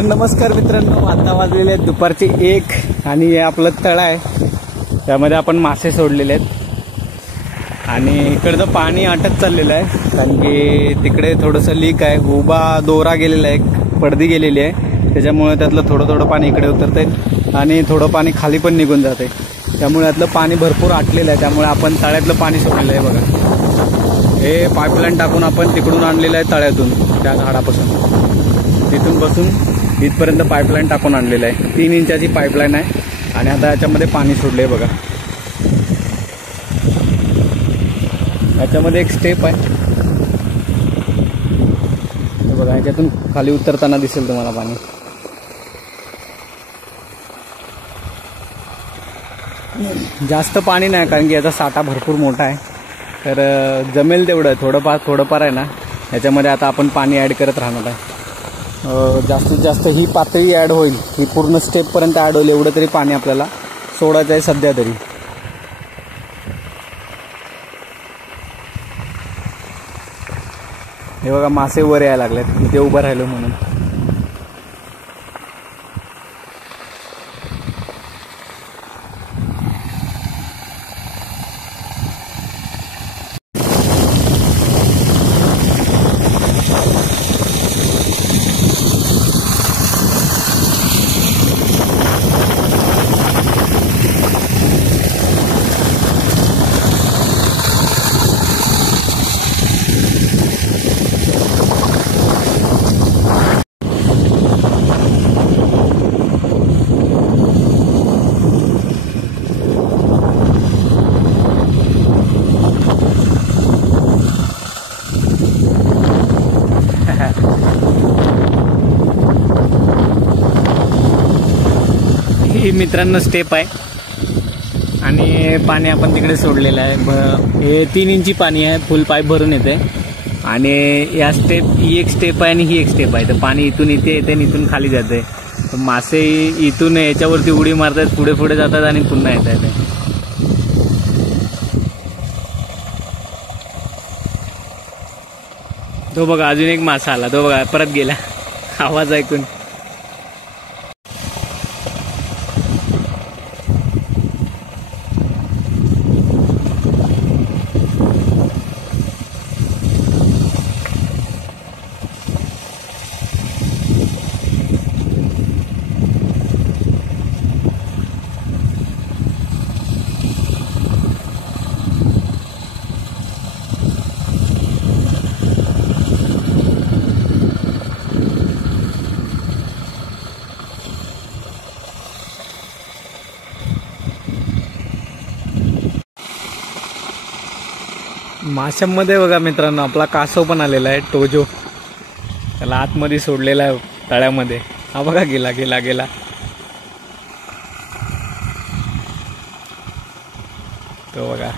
तर नमस्कार मित्रांनो, आता वाजलेले आहेत दुपारचे 1 आणि हे आपलं तळ आहे, त्यामध्ये आपण मासे सोडलेले आहेत आणि इकडचं पाणी आटत चाललेलं आहे कारण की तिकडे थोडंसं लीक आहे, उभा दोरा गेलेला आहे, पडदी गेलेली आहे, त्याच्यामुळे त्यातलं थोडं पाणी इकडे उतरतंय आणि थोडं पाणी खाली पण निघून जाते, त्यामुळे यातलं पाणी भरपूर आटलेलं आहे। त्यामुळे आपण तळ्यातलं पाणी सोडलेलं आहे बघा। हे पाईपलाईन टाकून आपण तिकडून आणलेलं आहे तळ्यातून, त्या झाडापासून तिथून बसून इथपर्यंत पाईपलाईन टाकून आणलेलं आहे। 3 इंचाची पाईपलाईन आहे आणि आता याच्यामध्ये पाणी सोडले बघा। याच्यामध्ये एक स्टेप आहे बघा, याच्यातून खाली उतरताना दिसेल तुम्हाला पाणी। जास्त पाणी नाही कारण की याचा साठा भरपूर मोठा आहे, तर जमेल तेवढं थोडंफार आहे ना, याच्यामध्ये आता आपण पाणी ॲड करत राहणार आहे। जास्तीत जास्त ही पातळी ॲड होईल, ही पूर्ण स्टेपपर्यंत ॲड होईल एवढं तरी पाणी आपल्याला सोडायचं आहे सध्या तरी। हे बघा मासे वर यायला लागलेत, इथे उभं राहिलो म्हणून। ही मित्रांनो स्टेप आहे आणि पाणी आपण तिकडे सोडलेलं आहे। हे 3 इंची पाणी आहे, फुल पाईप भरून येते आणि या ही एक स्टेप आहे आणि ही एक स्टेप आहे। तर पाणी इथून इथे येते आणि इथून खाली जाते, तर मासे इथून याच्यावरती उडी मारतात, पुढे जातात आणि पुन्हा येत आहेत। तो बघा अजून एक मासा आला, तो बघा परत गेला आवाज ऐकून। माशांमध्ये बघा मित्रांनो, आपला कासव पण आलेला आहे, टोजो, त्याला आतमध्ये सोडलेला आहे तळ्यामध्ये। हा बघा गेला तो बघा।